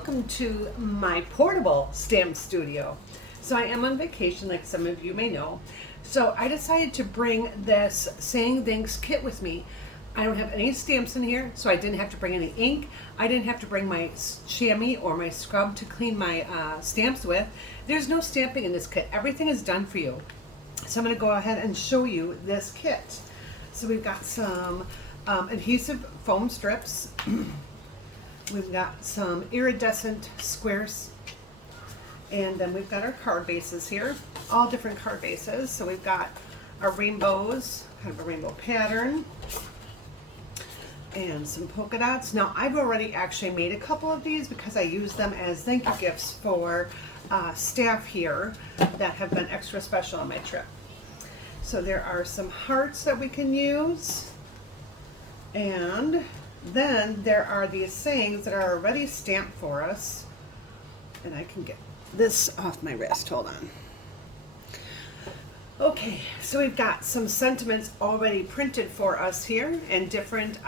welcome to my portable stamp studio. So I am on vacation, like some of you may know. So I decided to bring this Saying Thanks kit with me. I don't have any stamps in here, so I didn't have to bring any ink. I didn't have to bring my chamois or my scrub to clean my stamps with. There's no stamping in this kit. Everything is done for you. So I'm going to go ahead and show you this kit. So we've got some adhesive foam strips. We've got some iridescent squares, and then we've got our card bases here, all different card bases. So we've got our rainbows, kind of a rainbow pattern, and some polka dots. Now I've already actually made a couple of these because I use them as thank you gifts for staff here that have been extra special on my trip. So there are some hearts that we can use, and then there are these sayings that are already stamped for us. And I can get this off my wrist, hold on. Okay, so we've got some sentiments already printed for us here in different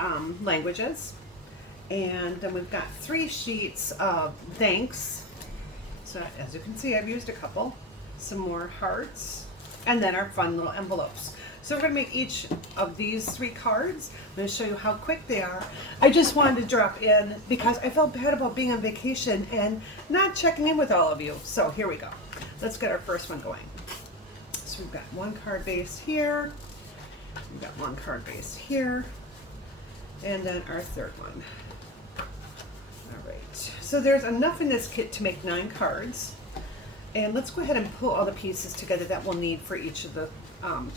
languages. And then we've got 3 sheets of thanks. So as you can see, I've used a couple. Some more hearts, and then our fun little envelopes. So we're going to make each of these 3 cards. I'm going to show you how quick they are. I just wanted to drop in because I felt bad about being on vacation and not checking in with all of you. So here we go. Let's get our first one going. So we've got 1 card base here. We've got 1 card base here. And then our 3rd one. All right. So there's enough in this kit to make 9 cards. And let's go ahead and pull all the pieces together that we'll need for each of the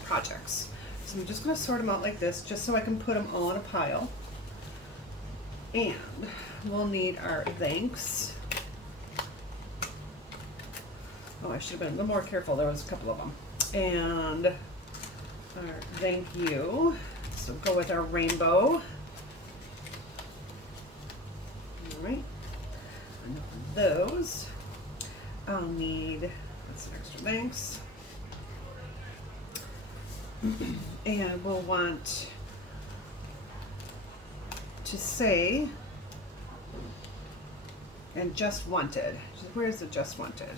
projects. So I'm just going to sort them out like this just so I can put them all in a pile. And we'll need our thanks. Oh, I should have been a little more careful. There was a couple of them. And our thank you. So go with our rainbow. All right. Enough of those. I'll need, that's an extra thanks. And we'll want to say, and just wanted. Where's the just wanted?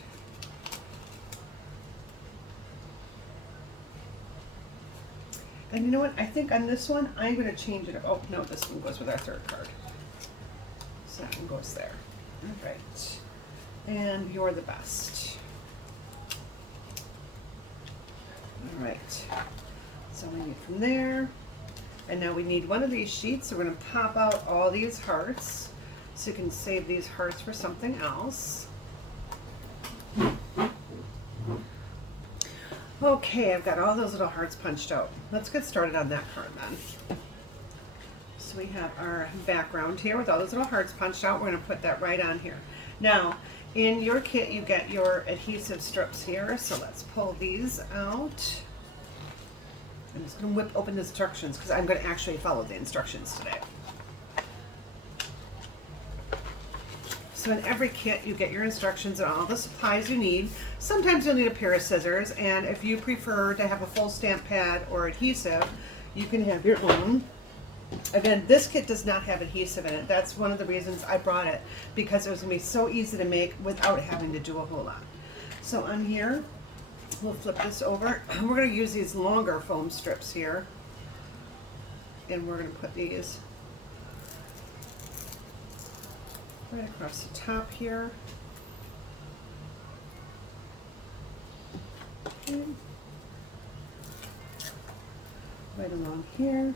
And you know what? I think on this one, I'm going to change it up. Oh, no, this one goes with our 3rd card. So that one goes there. All right. And you're the best. All right. So we need from there. And now we need one of these sheets. So we're going to pop out all these hearts. So you can save these hearts for something else. Okay, I've got all those little hearts punched out. Let's get started on that card then. So we have our background here with all those little hearts punched out. We're going to put that right on here. Now, in your kit, you get your adhesive strips here. So let's pull these out. I'm just going to whip open the instructions because I'm going to actually follow the instructions today. So in every kit, you get your instructions and all the supplies you need. Sometimes you'll need a pair of scissors, and if you prefer to have a full stamp pad or adhesive, you can have your own. Again, this kit does not have adhesive in it. That's one of the reasons I brought it, because it was going to be so easy to make without having to do a whole lot. So on here, we'll flip this over. We're going to use these longer foam strips here, and we're going to put these right across the top here. Okay. Right along here.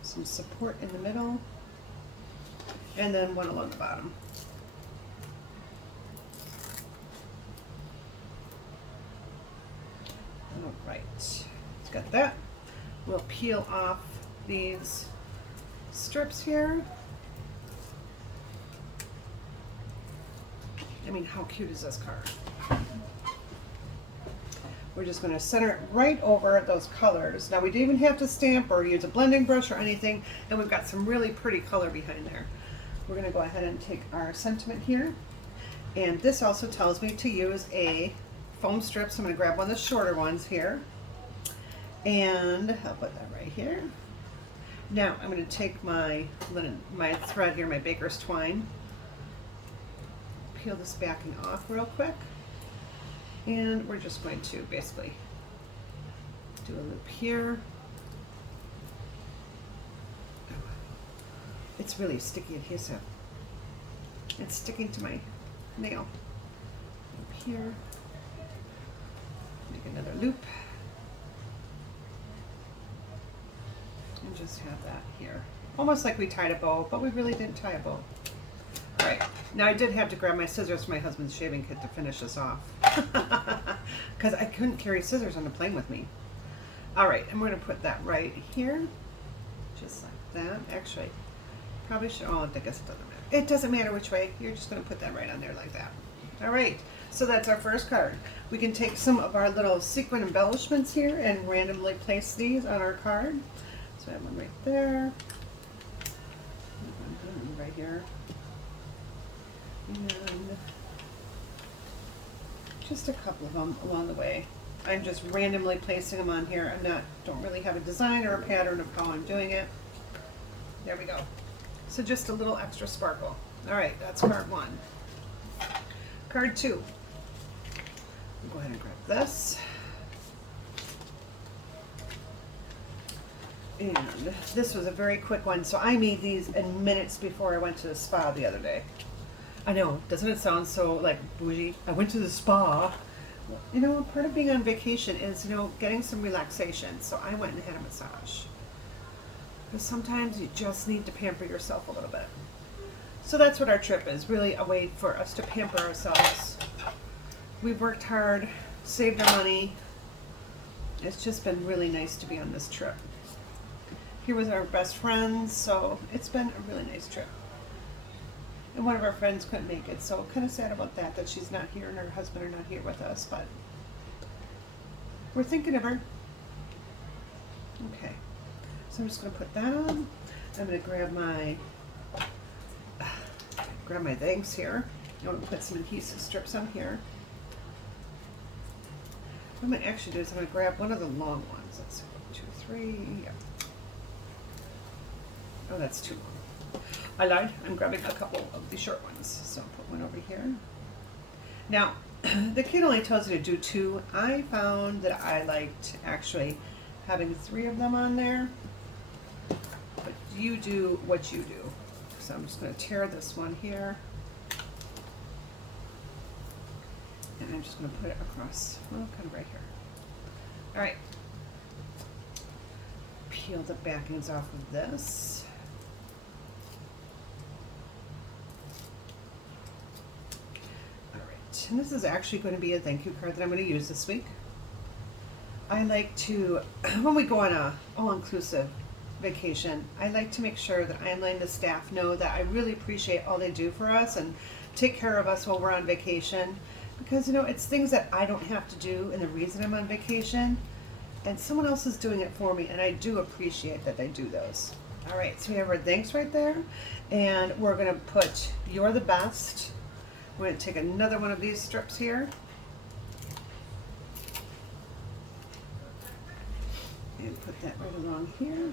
Some support in the middle, and then one along the bottom. All right, got that. We'll peel off these strips here. I mean, how cute is this card? We're just going to center it right over those colors. Now we didn't even have to stamp or use a blending brush or anything, and we've got some really pretty color behind there. We're going to go ahead and take our sentiment here, and this also tells me to use a foam strip, so I'm going to grab one of the shorter ones here, and I'll put that right here. Now I'm going to take my linen, my thread here, my baker's twine, peel this backing off real quick. And we're just going to basically do a loop here. It's really sticky adhesive. It's sticking to my nail. Loop here. Make another loop. And just have that here. Almost like we tied a bow, but we really didn't tie a bow. All right, now I did have to grab my scissors from my husband's shaving kit to finish this off. Because I couldn't carry scissors on the plane with me. All right, I'm gonna put that right here. Just like that. Actually, probably should, oh, I guess it doesn't matter. It doesn't matter which way. You're just gonna put that right on there like that. All right, so that's our first card. We can take some of our little sequin embellishments here and randomly place these on our card. So I have one right there. Right here. And just a couple of them along the way. I'm just randomly placing them on here. Don't really have a design or a pattern of how I'm doing it. There we go. So just a little extra sparkle. All right, that's card one. Card two. I'll go ahead and grab this. And this was a very quick one, so I made these in minutes before I went to the spa the other day. I know, doesn't it sound so like bougie? I went to the spa. You know, part of being on vacation is, you know, getting some relaxation. So I went and had a massage. Because sometimes you just need to pamper yourself a little bit. So that's what our trip is, really a way for us to pamper ourselves. We've worked hard, saved our money. It's just been really nice to be on this trip. Here with our best friends, so it's been a really nice trip. And one of our friends couldn't make it, so kind of sad about that, that she's not here and her husband are not here with us, but we're thinking of her. Okay, so I'm just going to put that on. I'm going to grab my things here. I'm going to put some adhesive strips on here. What I'm going to actually do is I'm going to grab one of the long ones. Let's see, 1, 2, 3, yeah. Oh, that's too long. I lied. I'm grabbing a couple of the short ones. So I'll put one over here. Now, the kit only tells you to do 2. I found that I liked actually having 3 of them on there. But you do what you do. So I'm just going to tear this one here. And I'm just going to put it across, well, kind of right here. All right. Peel the backings off of this. And this is actually going to be a thank you card that I'm going to use this week. I like to, when we go on a all-inclusive vacation, I like to make sure that I and the staff know that I really appreciate all they do for us and take care of us while we're on vacation. Because, you know, it's things that I don't have to do, and the reason I'm on vacation, and someone else is doing it for me, and I do appreciate that they do those. All right, so we have our thanks right there, and we're going to put "You're the best." We're going to take another one of these strips here. And put that right along here.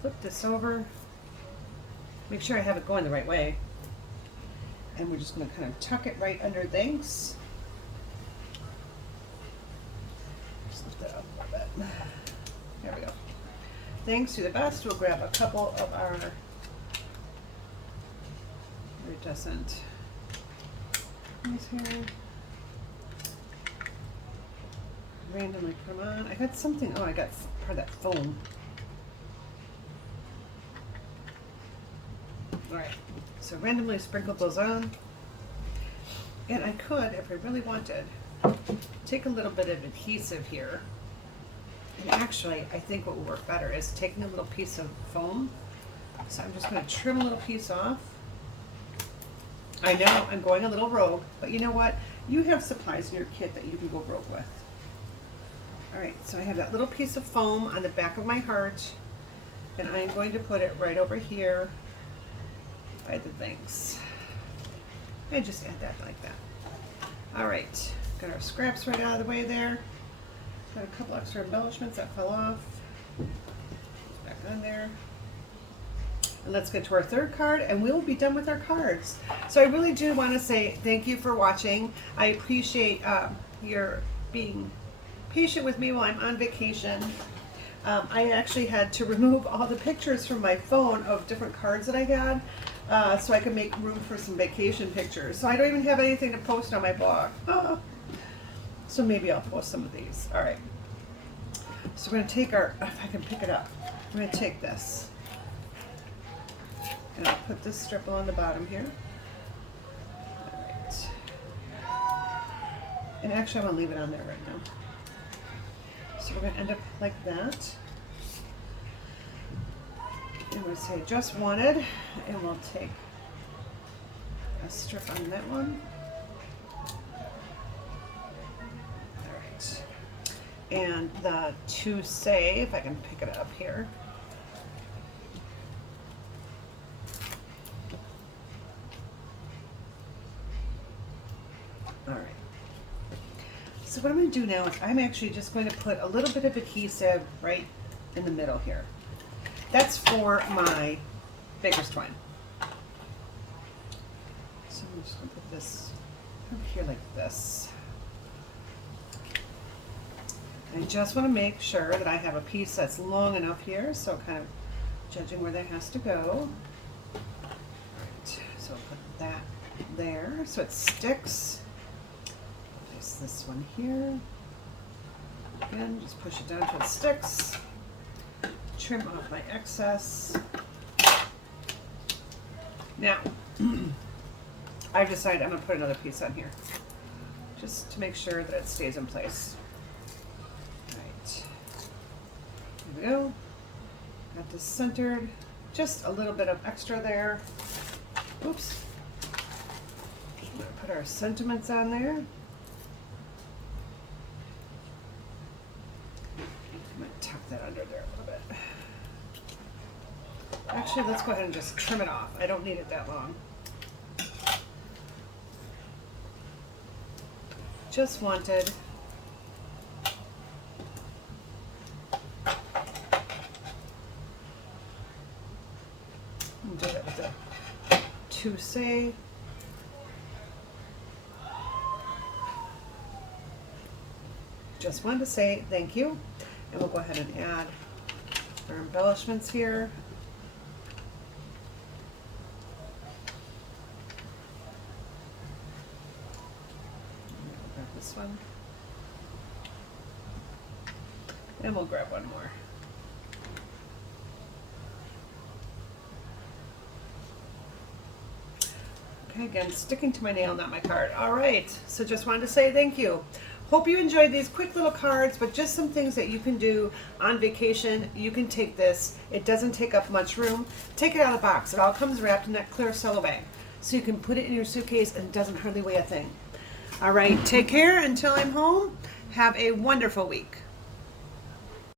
Flip this over. Make sure I have it going the right way. And we're just going to kind of tuck it right under thanks. Just lift that up a little bit. There we go. Thanks, to the best. We'll grab a couple of our iridescent these here. Randomly put them on. I got something, oh, I got part of that foam. Alright, so randomly sprinkle those on. And I could, if I really wanted, take a little bit of adhesive here. And actually, I think what will work better is taking a little piece of foam. So I'm just going to trim a little piece off. I know I'm going a little rogue, but you know what? You have supplies in your kit that you can go rogue with. Alright, so I have that little piece of foam on the back of my heart, and I'm going to put it right over here by the things. And just add that like that. Alright, got our scraps right out of the way there. Got a couple extra embellishments that fell off. Back on there. And let's get to our third card and we'll be done with our cards. So I really do want to say thank you for watching. I appreciate your being patient with me while I'm on vacation. I actually had to remove all the pictures from my phone of different cards that I had so I could make room for some vacation pictures. So I don't even have anything to post on my blog. So maybe I'll post some of these. All right. So we're going to take our, if I can pick it up, I'm going to take this. And I'll put this strip on the bottom here. All right. And actually I'm going to leave it on there right now. So we're going to end up like that. And we'll say just wanted, and we'll take a strip on that one. All right. And the to say, if I can pick it up here. All right. So what I'm going to do now is I'm actually just going to put a little bit of adhesive right in the middle here. That's for my baker's twine. So I'm just going to put this over here like this. I just want to make sure that I have a piece that's long enough here, so kind of judging where that has to go. Right, so I'll put that there so it sticks. Place this one here. Again, just push it down until it sticks. Trim off my excess. Now, I've decided I'm going to put another piece on here just to make sure that it stays in place. Right. Here we go. Got this centered. Just a little bit of extra there. Oops. I'm going to put our sentiments on there. I'm going to tuck that under there a little bit. Actually, let's go ahead and just trim it off. I don't need it that long. Just wanted do that with the to say. Just wanted to say thank you, and we'll go ahead and add our embellishments here. Grab this one, and we'll grab one more. Okay, again, sticking to my nail, not my card. All right, so just wanted to say thank you. Hope you enjoyed these quick little cards, but just some things that you can do on vacation. You can take this. It doesn't take up much room. Take it out of the box. It all comes wrapped in that clear cello bag. So you can put it in your suitcase and it doesn't hardly weigh a thing. All right, take care until I'm home. Have a wonderful week.